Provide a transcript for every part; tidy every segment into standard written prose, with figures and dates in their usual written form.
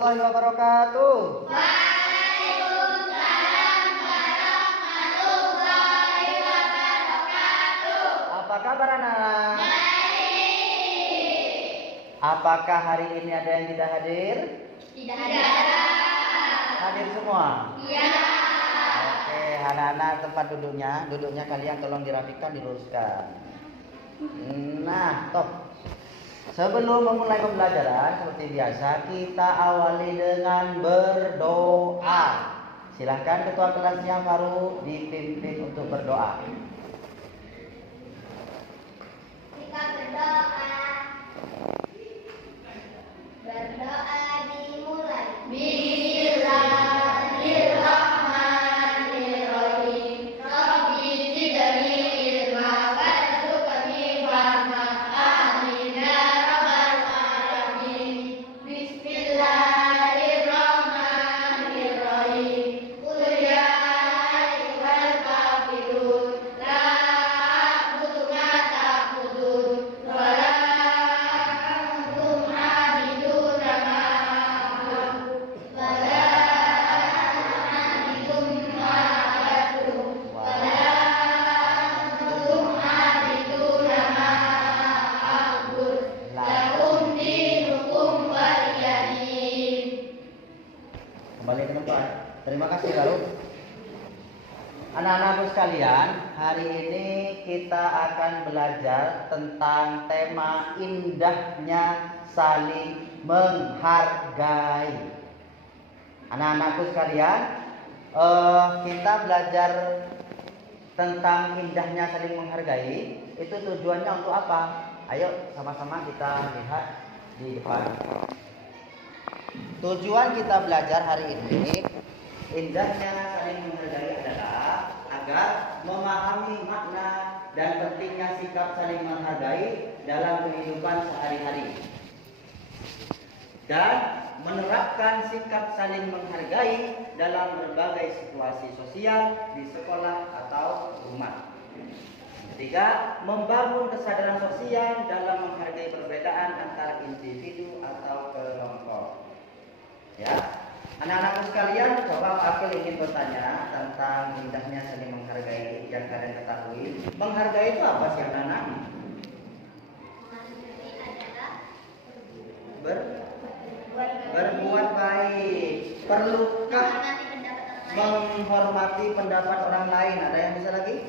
warahmatullahi wabarakatuh. Waalaikumsalam warahmatullahi wabarakatuh. Apa kabar anak-anak? Baik. Apakah hari ini ada yang tidak hadir? Tidak ada. Hadir semua? Iya. Oke, anak-anak tempat duduknya kalian tolong dirapikan, diluruskan. Nah, top. Sebelum memulai pembelajaran seperti biasa kita awali dengan berdoa. Silahkan ketua kelasnya Faru dipimpin untuk berdoa. Kita berdoa. Berdoa dimulai. Bismillahirrahmanirrahim. Rabbi zidni ilma warzuqni fahma. Amin ya rabbal alamin. Bismillahirrahmanirrahim. Qul ya ayyuhal kafirun la a'budu ma ta'budun wa la antum 'abiduna ma a'budu wa la ana 'abidun ma a'budu wa la antum 'abiduna ma a'budu lakum dinukum waliyadin. Kembali ke tempat. Terima kasih Faru. Anak-anakku sekalian, hari ini kita akan belajar tentang tema indahnya saling menghargai. Anak-anakku sekalian, kita belajar tentang indahnya saling menghargai. Itu tujuannya untuk apa? Ayo sama-sama kita lihat di depan. Tujuan kita belajar hari ini, indahnya saling menghargai adalah agar memahami makna dan pentingnya sikap saling menghargai dalam kehidupan sehari-hari dan menerapkan sikap saling menghargai dalam berbagai situasi sosial di sekolah atau rumah. Ketiga, membangun kesadaran sosial dalam menghargai perbedaan antar individu atau kelompok. Ya, anak-anakku sekalian, coba Akil ingin bertanya tentang indahnya saling menghargai yang kalian ketahui. Menghargai itu apa sih anak-anak? Berbuat baik. Perlukah menghormati pendapat orang lain? Ada yang bisa lagi?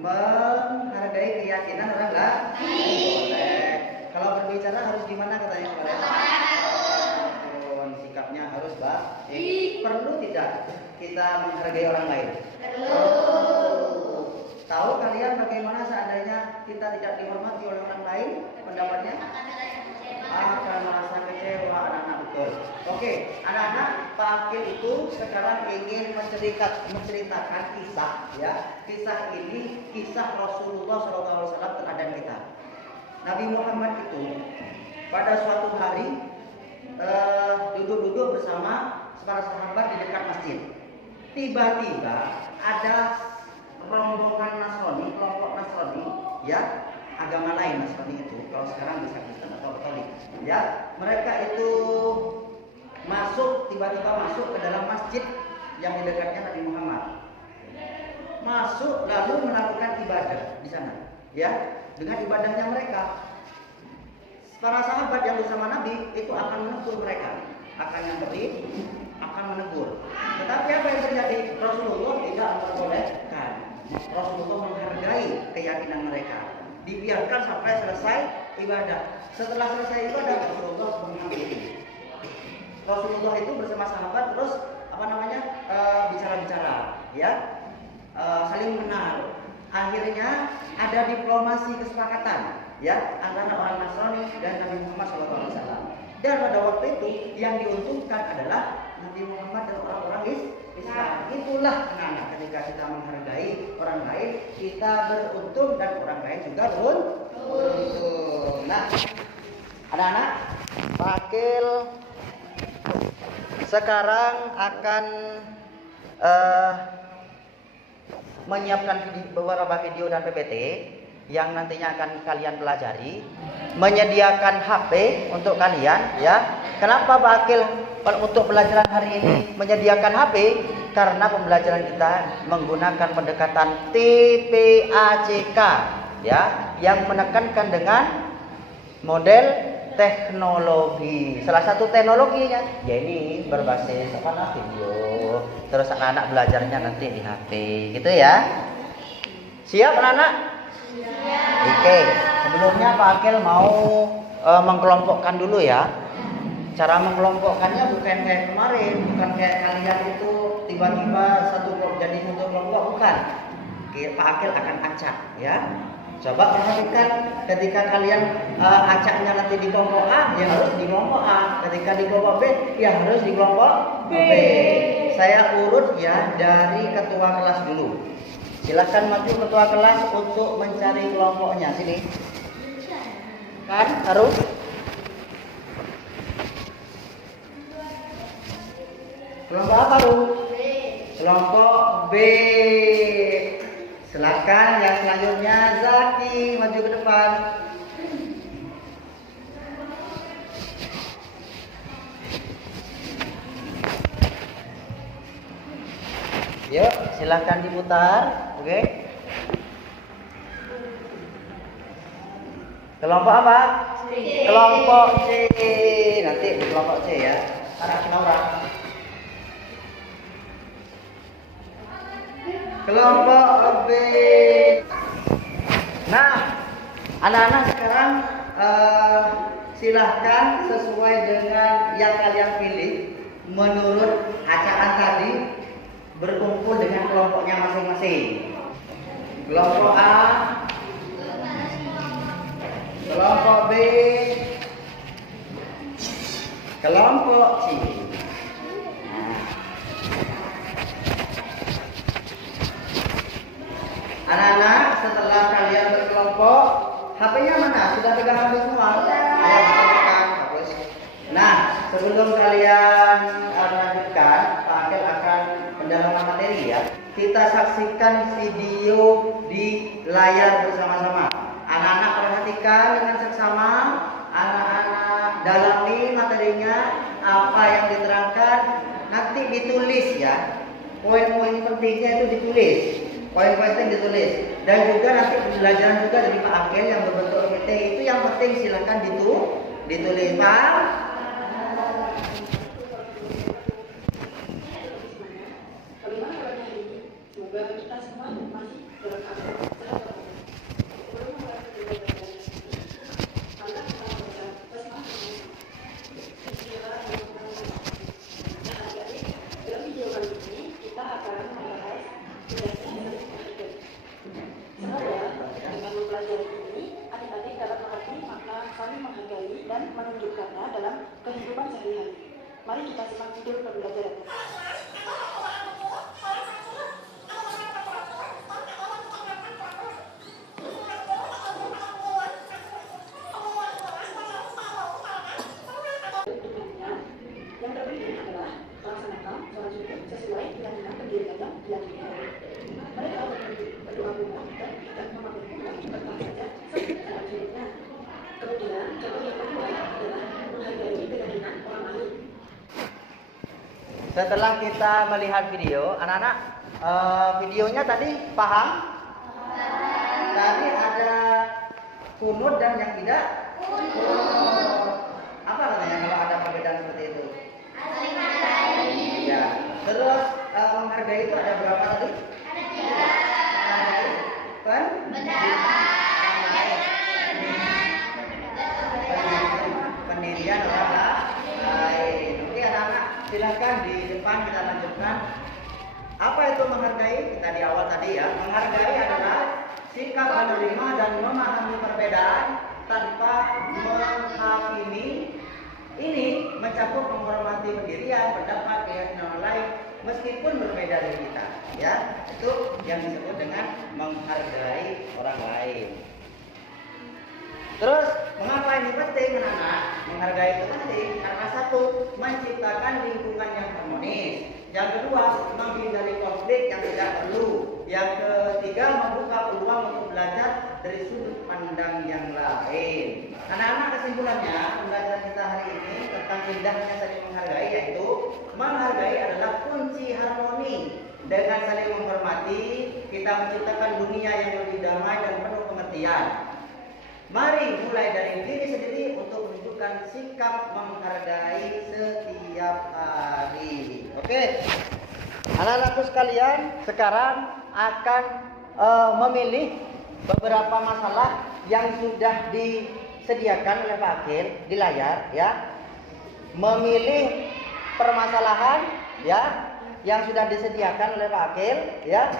Menghargai keyakinan orang lain? Boleh. Kalau berbicara harus gimana katanya kalian? Sikapnya harus baik. Perlu tidak kita menghargai orang lain? Perlu. Tahu kalian bagaimana seandainya kita tidak dihormati oleh orang lain? Pendapatnya? Akan merasa kecewa, anak-anak, betul. Oke, anak-anak, Pak Akil itu sekarang ingin menceritakan kisah, ya. Kisah ini kisah Rasulullah SAW teladan kita. Nabi Muhammad itu pada suatu hari duduk-duduk bersama para sahabat di dekat masjid. Tiba-tiba ada rombongan Nasrani, kelompok Nasrani, ya, agama lain Nasrani itu. Kalau sekarang bisa Kristen atau Katolik, ya, mereka itu tiba-tiba masuk ke dalam masjid yang di dekatnya Nabi Muhammad. Masuk lalu melakukan ibadah di sana, ya, dengan ibadahnya mereka. Para sahabat yang bersama Nabi itu akan menegur mereka, akan memberi, akan menegur. Tetapi apa yang terjadi? Rasulullah tidak memperbolehkan. Rasulullah menghargai keyakinan mereka. Dibiarkan sampai selesai ibadah. Setelah selesai ibadah, Rasulullah mengambil. Rasulullah itu bersama sahabat terus bicara-bicara, ya, saling menaruh. Akhirnya ada diplomasi kesepakatan, ya, antara orang Nasrani dan Nabi Muhammad SAW. Dan pada waktu itu yang diuntungkan adalah Nabi Muhammad dan orang-orang Islam. Itulah anak-anak, ketika kita menghargai orang lain, kita beruntung dan orang lain juga beruntung. Nah, anak-anak, Pak Akil sekarang akan menyiapkan beberapa video dan PPT yang nantinya akan kalian pelajari, menyediakan HP untuk kalian ya. Kenapa Pak Akil untuk pelajaran hari ini menyediakan HP? Karena pembelajaran kita menggunakan pendekatan TPACK ya, yang menekankan dengan model teknologi. Salah satu teknologinya ya ini berbasis video. Terus anak-anak belajarnya nanti di HP gitu ya. Siap anak-anak? Oke, sebelumnya Pak Akil mau mengkelompokkan dulu ya. Cara mengkelompokkannya bukan kayak kemarin, bukan kayak kalian itu tiba-tiba satu kelompok jadi satu kelompok, bukan. Pak Akil akan acak ya. Coba perhatikan ketika kalian acaknya nanti di kelompok A, ya harus di kelompok A. Ketika di kelompok B, ya harus di kelompok B. Saya urut ya dari ketua kelas dulu. Silakan maju ketua kelas untuk mencari kelompoknya. Sini. Kan harus. Kelompok apa lu? Kelompok B. Silakan yang selanjutnya Zaki maju ke depan. Yuk, silakan diputar. Oke. Kelompok apa? C. Kelompok C. Nanti di kelompok C ya. Anak Laura. Kelompok B. Nah, anak-anak sekarang silahkan sesuai dengan yang kalian pilih menurut acaan tadi, berkumpul dengan kelompoknya masing-masing. Kelompok A, kelompok B, kelompok C. Anak-anak, setelah kalian berkelompok, HP-nya mana? Sudah pegang HP semua? Ya, pegang. Bagus. Nah, sebelum kalian melanjutkan, Pak Akil akan pendalaman materi ya. Kita saksikan video di layar bersama-sama. Anak-anak perhatikan dengan seksama. Anak-anak dalami materinya, apa yang diterangkan, nanti ditulis ya. Poin-poin pentingnya itu ditulis. Poin-poin penting ditulis. Dan juga nanti pembelajaran juga dari Pak Akil yang berbentuk PT itu yang penting silakan ditulis. Pak. dan menunjukkannya dalam kehidupan sehari-hari. Mari kita simak video pembelajaran. Yang terpenting adalah laksanakan sholat subuh sesuai dengan pendirian yang dilakukan. Mereka berdoa bunga dan tidak memakai bunga bertahap saja sampai sholat subuhnya. Kemudian contoh yang kedua adalah menghargai keyakinan orang lain. Setelah kita melihat video, anak-anak, videonya tadi paham? Tadi ada kunut dan yang tidak kunut. Apa katanya kalau ada perbedaan seperti itu? Ya. Terus menghargai itu ada berapa tadi? Pendirian orang lain. Oke anak-anak, silakan di depan kita lanjutkan. Apa itu menghargai? Kita di awal tadi ya. Menghargai adalah sikap menerima dan memahami perbedaan tanpa menghakimi. Ini mencakup menghormati pendirian, pendapat, keyakinan orang lain meskipun berbeda dari kita. Ya, itu yang disebut dengan menghargai orang lain. Terus, mengapa ini penting anak-anak? Menghargai itu penting karena satu, menciptakan lingkungan yang harmonis. Yang kedua, menghindari konflik yang tidak perlu. Yang ketiga, membuka peluang untuk belajar dari sudut pandang yang lain. Anak-anak, kesimpulannya pembelajaran kita hari ini tentang indahnya saling menghargai, yaitu menghargai adalah kunci harmoni. Dengan saling menghormati, kita menciptakan dunia yang lebih damai dan penuh pengertian. Mari mulai dari diri sendiri untuk menunjukkan sikap menghargai setiap hari. Oke, anak-anakku sekalian, sekarang akan memilih beberapa masalah yang sudah disediakan oleh Pak Akil di layar, ya. Memilih permasalahan, ya, yang sudah disediakan oleh Pak Akil, ya,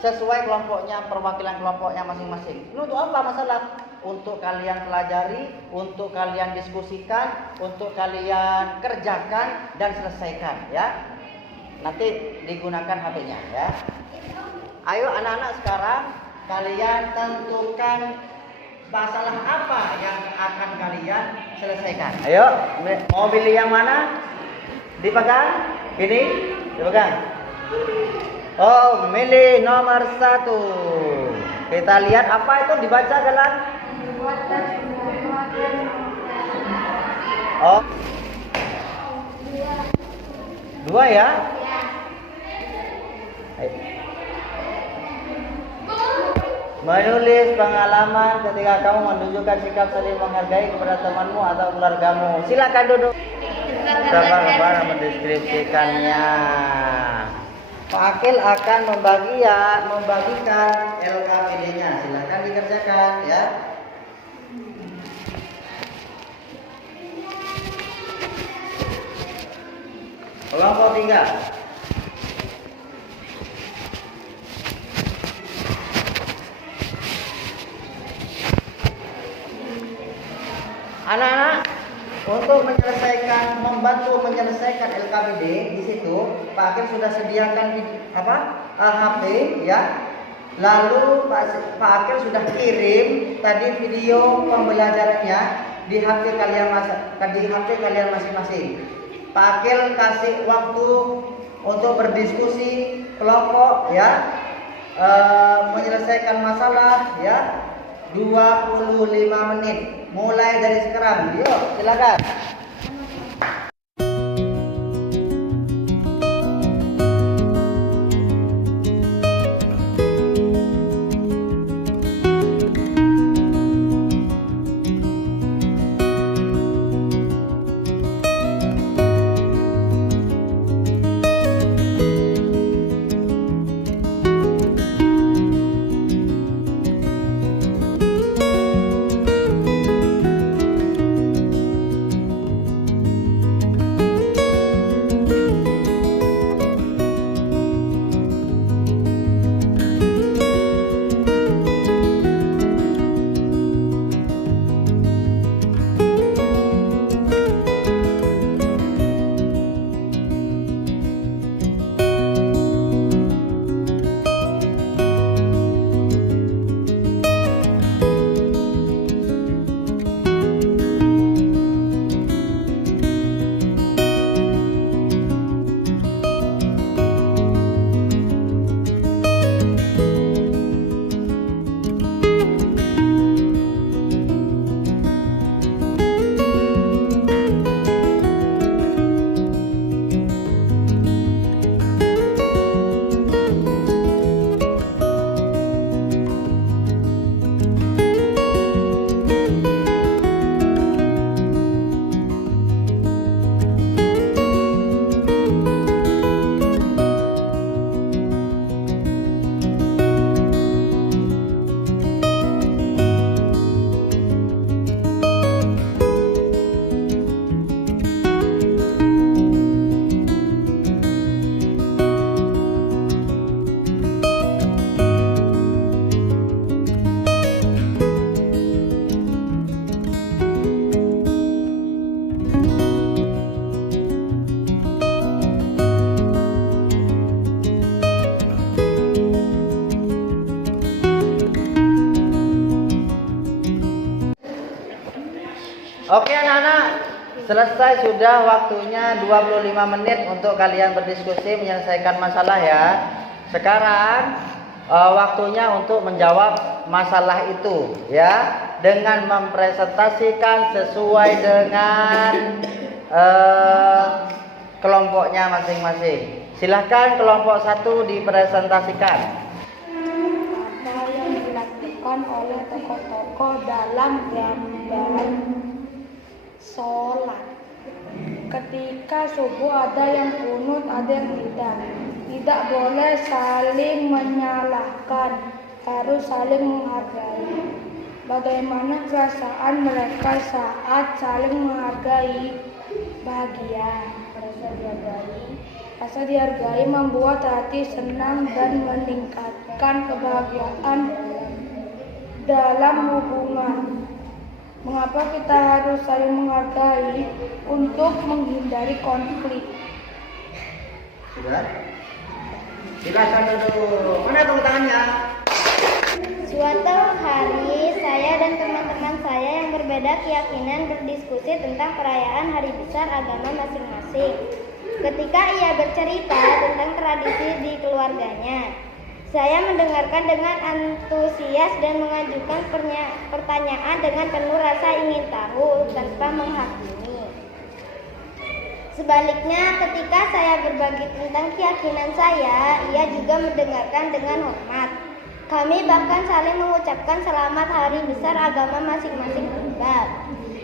sesuai kelompoknya, perwakilan kelompoknya masing-masing. Ini untuk apa masalah? Untuk kalian pelajari, untuk kalian diskusikan, untuk kalian kerjakan dan selesaikan, ya. Nanti digunakan HP-nya, ya. Ayo anak-anak, sekarang kalian tentukan masalah apa yang akan kalian selesaikan. Ayo, mau pilih yang mana? Dipegang? Ini? Dipegang? Oh, milih nomor 1. Kita lihat apa itu, dibaca Galan. Oh, 2 ya? Menulis pengalaman ketika kamu menunjukkan sikap saling menghargai kepada temanmu atau keluargamu. Silakan duduk. Sabar mendeskripsikannya. Pak Akil akan membagikan LKPD-nya. Silakan dikerjakan, ya. Kelompok 3. Anak-anak, untuk membantu menyelesaikan LKPD di situ, Pak Akil sudah sediakan HP, ya. Lalu Pak Akil sudah kirim tadi video pembelajarannya di HP kalian masing-masing. Pak Akil kasih waktu untuk berdiskusi kelompok, ya, menyelesaikan masalah, ya, 25 menit. Mulai dari sekarang. Yuk, silakan. Oke anak-anak, selesai sudah waktunya 25 menit untuk kalian berdiskusi menyelesaikan masalah, ya. Sekarang waktunya untuk menjawab masalah itu ya, dengan mempresentasikan sesuai dengan kelompoknya masing-masing. Silahkan kelompok 1 dipresentasikan. Apa yang dilakukan oleh tokoh-tokoh dalam gambar sholat? Ketika subuh ada yang kunut, ada yang tidak. Tidak boleh saling menyalahkan, harus saling menghargai. Bagaimana perasaan mereka saat saling menghargai? Bahagia, rasa dihargai membuat hati senang dan meningkatkan kebahagiaan dalam hubungan. Mengapa kita harus saling menghargai? Untuk menghindari konflik. Sudah? Silakan duduk. Mana tepuk tangannya? Suatu hari, saya dan teman-teman saya yang berbeda keyakinan berdiskusi tentang perayaan hari besar agama masing-masing. Ketika ia bercerita tentang tradisi di keluarganya, saya mendengarkan dengan antusias dan mengajukan pertanyaan dengan penuh rasa ingin tahu tanpa menghakimi. Sebaliknya, ketika saya berbagi tentang keyakinan saya, ia juga mendengarkan dengan hormat. Kami bahkan saling mengucapkan selamat hari besar agama masing-masing tiba.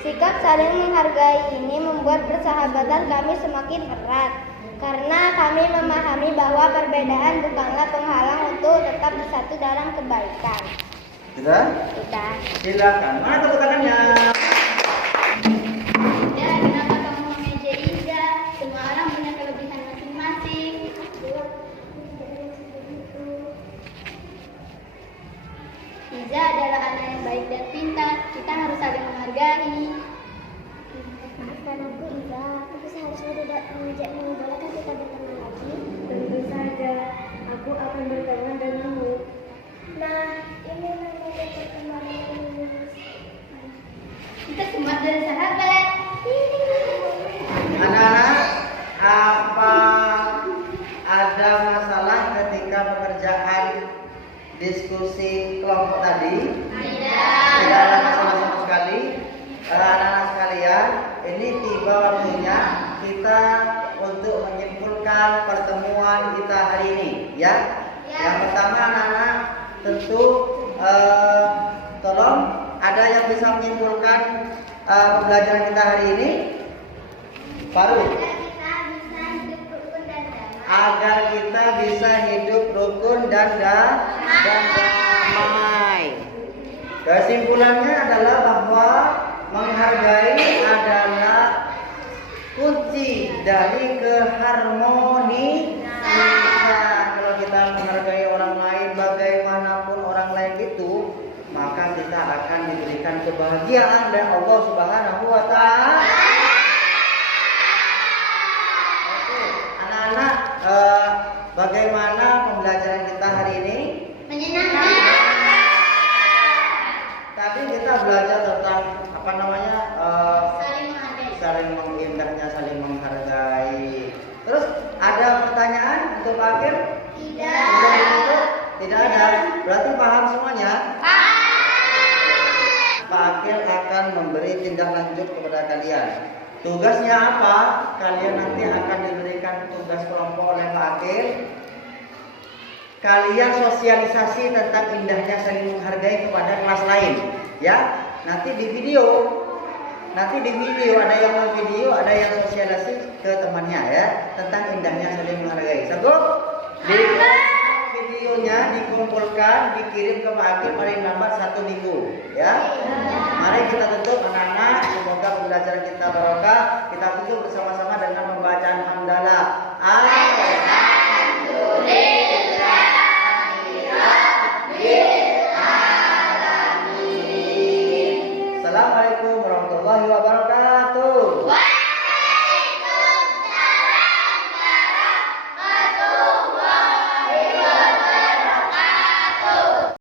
Sikap saling menghargai ini membuat persahabatan kami semakin erat, karena kami memahami bahwa perbedaan bukanlah penghalang untuk tetap bersatu dalam kebaikan. Sudah? Sudah. Silakan. Mana tepuk tangannya? Kenapa kamu memejai Iza? Semua orang punya kelebihan masing-masing. Iza adalah anak yang baik dan pintar. Kita harus saling menghargai. Maafkan aku, Iza. Aku seharusnya tidak membolehkan kita berteman lagi. Tentu saja. Aku akan berteman denganmu. Nah, ini namanya pertemanan ini. Kita semua dari sahabat. Anak-anak, apa ada masalah ketika pekerjaan diskusi kelompok tadi? Tidak ada masalah sama sekali. Anak-anak sekalian, ini tiba waktunya kita untuk menyimpulkan pertemuan kita hari ini, ya. Yang pertama, anak-anak tentu tolong ada yang bisa menyimpulkan pembelajaran kita hari ini? Baru. Agar kita bisa hidup rukun dan damai. Kesimpulannya adalah bahwa menghargai adalah kunci dari keharmonisan. Kalau kita menghargai orang lain bagaimanapun orang lain itu, maka kita akan diberikan kebahagiaan dari Allah Subhanahu wa Ta'ala. Oke, anak-anak, bagaimana pembelajaran kita hari ini? Menyenangkan. Tadi kita belajar tentang Saling menghargai. saling mengindahnya, saling menghargai. Terus ada pertanyaan untuk Pak Akil? Tidak. Tidak ada. Berarti paham semuanya? Pak Akil akan memberi tindak lanjut kepada kalian. Tugasnya apa? Kalian nanti akan diberikan tugas kelompok oleh Pak Akil. Kalian sosialisasi tentang indahnya saling menghargai kepada kelas lain, ya. Nanti di video ada yang video, ada yang sosialisasi ke temannya, ya, tentang indahnya saling menghargai. Sanggup? Di videonya dikumpulkan, dikirim ke Pak Akil paling lambat 1 minggu, ya. Mari kita tutup anak-anak, semoga pembelajaran kita barokah. Kita tutup bersama-sama dengan pembacaan hamdalah.